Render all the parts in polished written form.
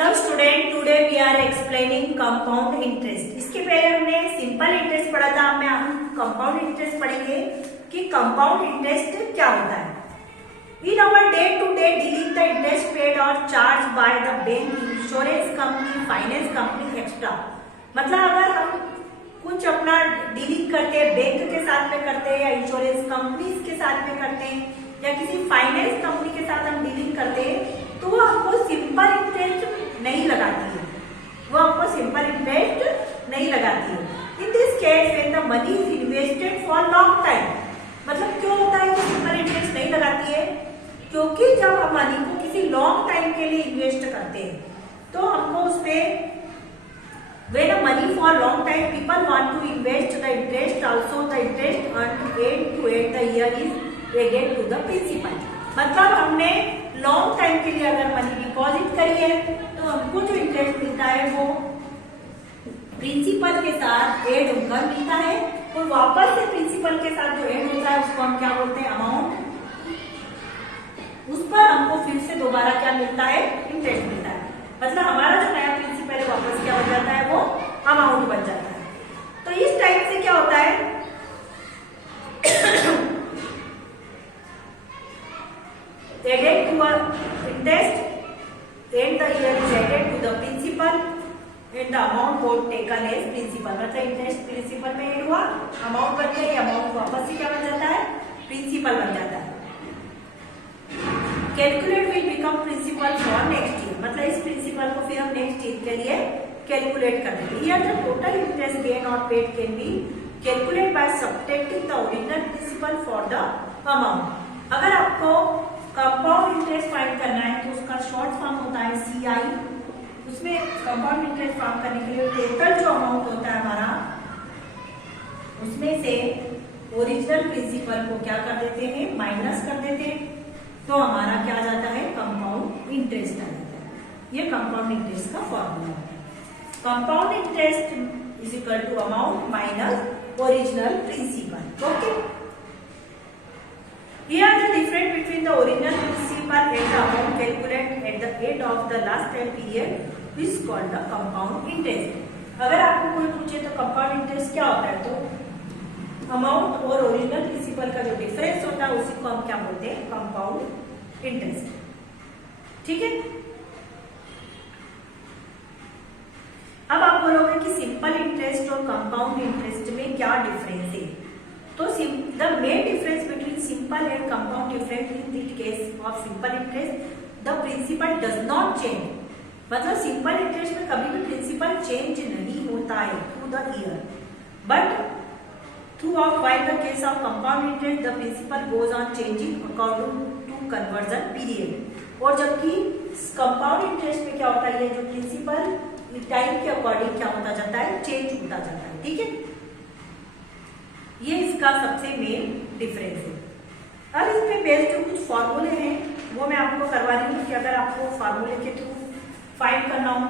Hello student, today we are explaining compound interest. इसके पहले हमने सिंपल इंटरेस्ट पढ़ा था, अब हम कंपाउंड इंटरेस्ट पढ़ेंगे कि कंपाउंड इंटरेस्ट क्या होता है। In our day to day dealing the interest paid और charge by the bank, insurance company, finance company extra. मतलब अगर हम कुछ अपना डीलिंग करते हैं, बैंक के साथ में करते हैं या इंश्योरेंस कंपनीज के साथ में करते हैं या किसी फाइनेंस कंपनी के साथ हम डीलिंग करते हैं तो वो हमको सिंपल इंटरेस्ट नहीं लगाती है, वो हमको सिंपल इंटरेस्ट नहीं लगाती है। In this case when the money is invested for long time, मतलब क्यों होता है कि सिंपल इंटरेस्ट नहीं लगाती है? क्योंकि जब हम मनी को किसी लॉन्ग टाइम के लिए इन्वेस्ट करते हैं तो हमको उसमें when a money for long time people want to invest the interest also the interest earned to end the year is added to the principal। मतलब हमने लॉन्ग टाइम के लिए अगर मनी डिपॉजिट करी है तो हमको जो इंटरेस्ट मिलता है वो प्रिंसिपल के साथ ऐड होकर मिलता है और वापस से प्रिंसिपल के साथ जो ऐड होता है उसको हम क्या बोलते हैं? अमाउंट। उस पर हमको फिर से दोबारा क्या मिलता है? इंटरेस्ट मिलता है। मतलब हमारा जो नया प्रिंसिपल है वापस क्या बन जाता है? वो अमाउंट बन जाता है। तो इस टाइप से क्या होता है added to a interest and the year is added to the principal and the amount got taken as principal। मतलब इंटरेस्ट प्रिंसिपल में ऐड हुआ, अमाउंट बन गई, अमाउंट वापस से क्या बन जाता है? प्रिंसिपल बन जाता है। Calculate will become principal for next year, मतलब इस प्रिंसिपल को फिर हम नेक्स्ट ईयर के लिए कैलकुलेट कर देंगे। Here the total interest gain और paid can be calculate by subtracting the original principal for the amount. अगर आपको कंपाउंड इंटरेस्ट फाइंड करना है तो उसका शॉर्ट फॉर्म होता है CI। उसमें कंपाउंड इंटरेस्ट फाइंड करने के लिए टोटल जो अमाउंट होता है हमारा, उसमें से ओरिजिनल प्रिंसिपल को क्या कर देते हैं? माइनस कर देते हैं, तो हमारा क्या आ जाता है? कंपाउंड इंटरेस्ट आ जाता है। ये कंपाउंड इंटरेस्ट का फॉर्मूला है। Compound interest is equal to amount minus original principal. Okay, here the difference between the original principal and the amount calculated at the end of the last time period is called the compound interest। अगर आपको कोई पूछे तो compound interest क्या होता है तो amount और ओरिजिनल प्रिंसिपल का जो डिफरेंस होता है उसी को हम क्या बोलते हैं? Compound interest. ठीक है, अब आप बोलोगे कि सिंपल इंटरेस्ट और कंपाउंड इंटरेस्ट में क्या डिफरेंस है? तो the main difference between simple and compound difference in the case of simple interest the principal does not change। मतलब सिंपल इंटरेस्ट में कभी भी प्रिंसिपल चेंज नहीं होता है through the year, but through of while the case of compound interest the principal goes on changing according to conversion period। और जबकि compound interest में क्या होता है? ये जो प्रिंसिपल टाइम के अकॉर्डिंग क्या होता जाता है? चेंज होता जाता है। ठीक है, ये इसका सबसे मेन डिफरेंस है। अब इसमें बेस्ड जो कुछ फॉर्मूले हैं वो मैं आपको करवा रही हूँ कि अगर आपको फार्मूले के थ्रू फाइंड करना हो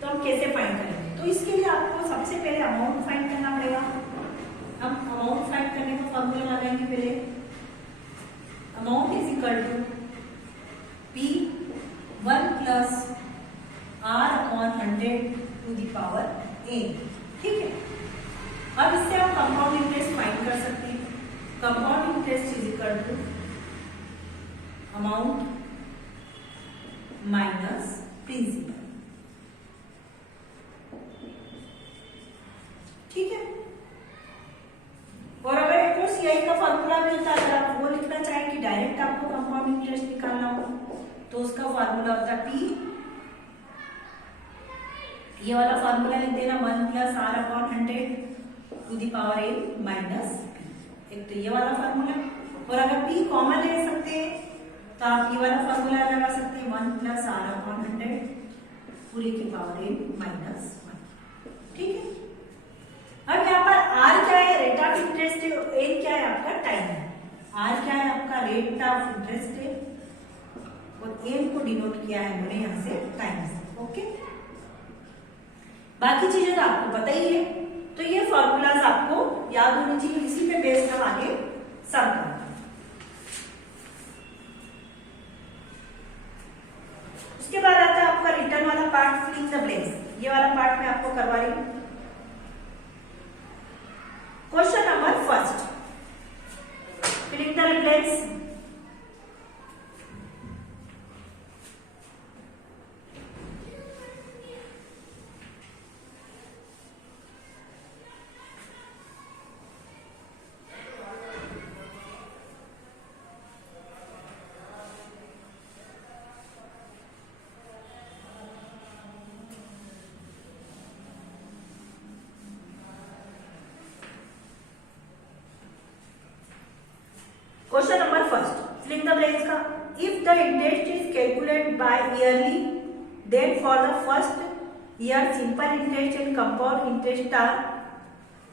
तो हम कैसे फाइंड करेंगे। तो इसके लिए आपको सबसे पहले अमाउंट फाइंड करना पड़ेगा। हम अमाउंट फाइंड करने का फॉर्मूला लगाएंगे। पहले amount is equal to P1 plus R/100 ठीक है। अब इससे आप कंपाउंड इंटरेस्ट फाइंड कर सकते हैं। Compound interest is equal to amount minus principal. ठीक है, और अगर एक और CI का फॉर्मूला मिलता है, अगर आप वो लिखना चाहें कि डायरेक्ट आपको कंपाउंड इंटरेस्ट निकालना हो तो उसका फॉर्मूला होता है P, ये वाला फॉर्मूला लिख देना 1 plus R/100 to the power n minus p। एक तो ये वाला फार्मूला, और अगर p कॉमन ले सकते हैं तो आप ये वाला फार्मूला लगा सकते हैं 1 प्लस R/100 पूरी की पावर n माइनस 1। ठीक है, अब यहाँ पर r क्या है? रेट ऑफ इंटरेस्ट है, और n क्या है? आपका टाइम है। r क्या है? आपका रेट ऑफ इंटरेस्ट है, और n को डिनोट किया है मैंने यहाँ से टाइम से। ओके, बाकी चीजें तो आपको पता ही है, तो ये फॉर्मूलाज आपको याद होनी चाहिए, इसी पे बेस्ड हम आगे सम करेंगे। उसके बाद आता है आपका रिटर्न वाला पार्ट। इन द ब्लैंक्स, ये वाला पार्ट मैं आपको करवा रही हूँ। Question number first, fill in the blanks. Question number first, fill in the blanks का, if the interest is calculated by yearly, then for the first year simple interest and compound interest are,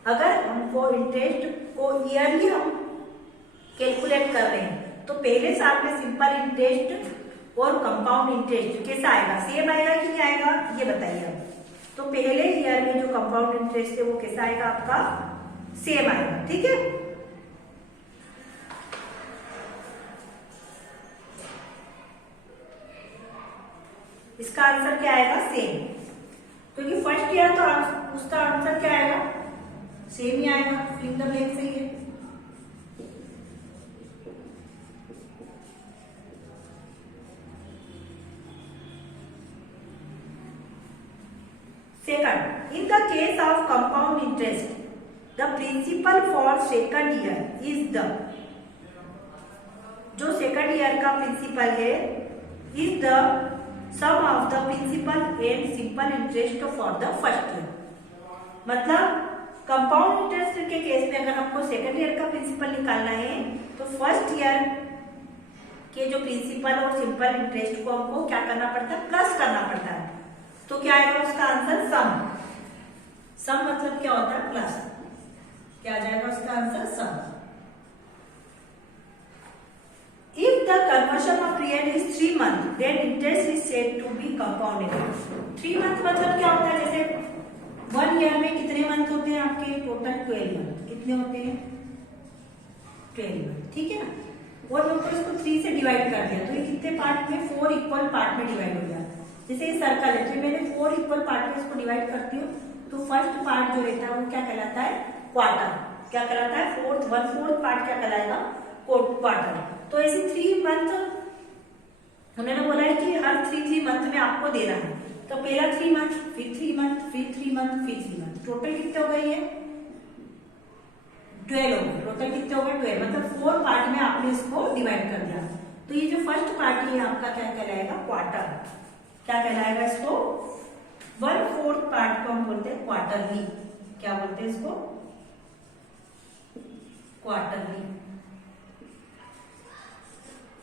अगर हमको interest को yearly हम calculate कर रहे हैं तो पहले साल में सिंपल इंटरेस्ट और कंपाउंड इंटरेस्ट कैसा आएगा, सेम आएगा कि नहीं आएगा, ये बताइए आप। तो पहले ईयर में जो कंपाउंड इंटरेस्ट है वो कैसा आएगा आपका, सेम आएगा, ठीक है। इसका आंसर क्या आएगा, सेम, क्योंकि फर्स्ट ईयर तो उसका आंसर क्या आएगा, सेम ही आएगा, फिल इन द ब्लैंक सही है। Second, in the case of compound interest the principal for second year is the, जो सेकंड ईयर का प्रिंसिपल है is the sum of the principal and simple interest for the first year. मतलब compound interest के case में अगर हमको second year का principal निकालना है तो फर्स्ट ईयर के जो प्रिंसिपल और सिंपल इंटरेस्ट को हमको क्या करना पड़ता है, प्लस करना पड़ता है। तो क्या आएगा उसका आंसर, सम। सम मतलब क्या होता है, प्लस। क्या आ जाएगा उसका answer, sum. If the conversion of period is 3 months, then interest is said to be compounded. 3 month मतलब क्या होता है, जैसे 1 ईयर में कितने मंथ होते हैं आपके, टोटल 12 मंथ। कितने होते हैं, 12 मंथ, ठीक है ना। और लोग इसको 3 से डिवाइड कर दिया तो ये कितने पार्ट में, 4 इक्वल पार्ट में डिवाइड हो गया। जैसे ये सर्कल है तो मैंने 4 इक्वल पार्ट में इसको डिवाइड करती हूँ तो फर्स्ट पार्ट जो रहता है वो क्या कहलाता है, क्वार्टर। क्या कहलाता है, 1/4 पार्ट क्या कहलाएगा, क्वार्टर। तो ऐसे 3 मंथ उन्होंने बोला है कि हर 3 मंथ में आपको देना है। तो पहला 3 मंथ, फिर 3 मंथ, फिर 3 मंथ, फिर 3 मंथ, टोटल कितने हो गए, ये 12 हो गए। टोटल कितने हो गए, 12। मतलब 4 पार्ट में आपने इसको डिवाइड कर दिया। तो ये जो फर्स्ट पार्ट है आपका क्या कहलाएगा, क्वार्टर। क्या कहलाएगा इसको, 1/4 पार्ट को हम बोलते हैं क्वार्टरली। क्या बोलते हैं इसको, क्वार्टरली,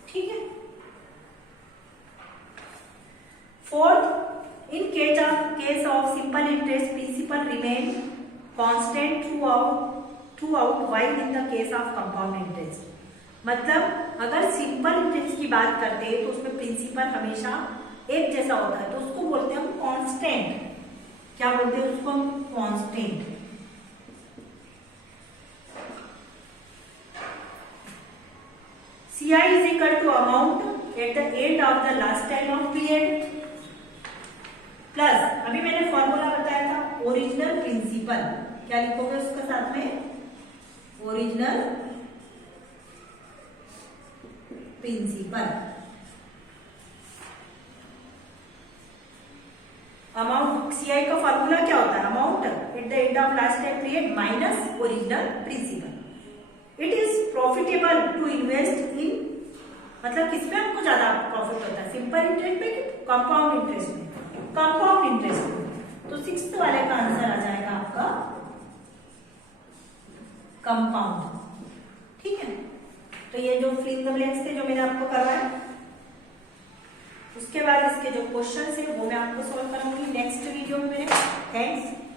ठीक है। Fourth, in case of simple interest principal remain constant throughout while in the case of compound interest. मतलब अगर सिंपल इंटरेस्ट की बात करते हैं तो उसमें प्रिंसिपल हमेशा एक जैसा होता है, तो उसको बोलते हैं हम कांस्टेंट। क्या बोलते हैं उसको हम, constant. CI is equal to amount at the end of the last time of period plus, अभी मैंने फॉर्मूला बताया था, ओरिजिनल प्रिंसिपल। क्या लिखोगे उसके साथ में, ओरिजिनल प्रिंसिपल। अमाउंट, CI का फॉर्मूला क्या होता है, amount at the end of last time period minus original principal. It is profitable to invest in, मतलब किसमें आपको ज्यादा प्रॉफिट होता है, सिंपल इंटरेस्ट में कि कंपाउंड इंटरेस्ट में, कंपाउंड इंटरेस्ट में। तो 6th वाले का आंसर आ जाएगा आपका कंपाउंड, ठीक है। तो ये जो फिल इन द ब्लैंक्स थे जो मैंने आपको करवाया, उसके बाद इसके जो क्वेश्चन है वो मैं आपको सॉल्व कराऊंगी नेक्स्ट वीडियो में। थैंक्स।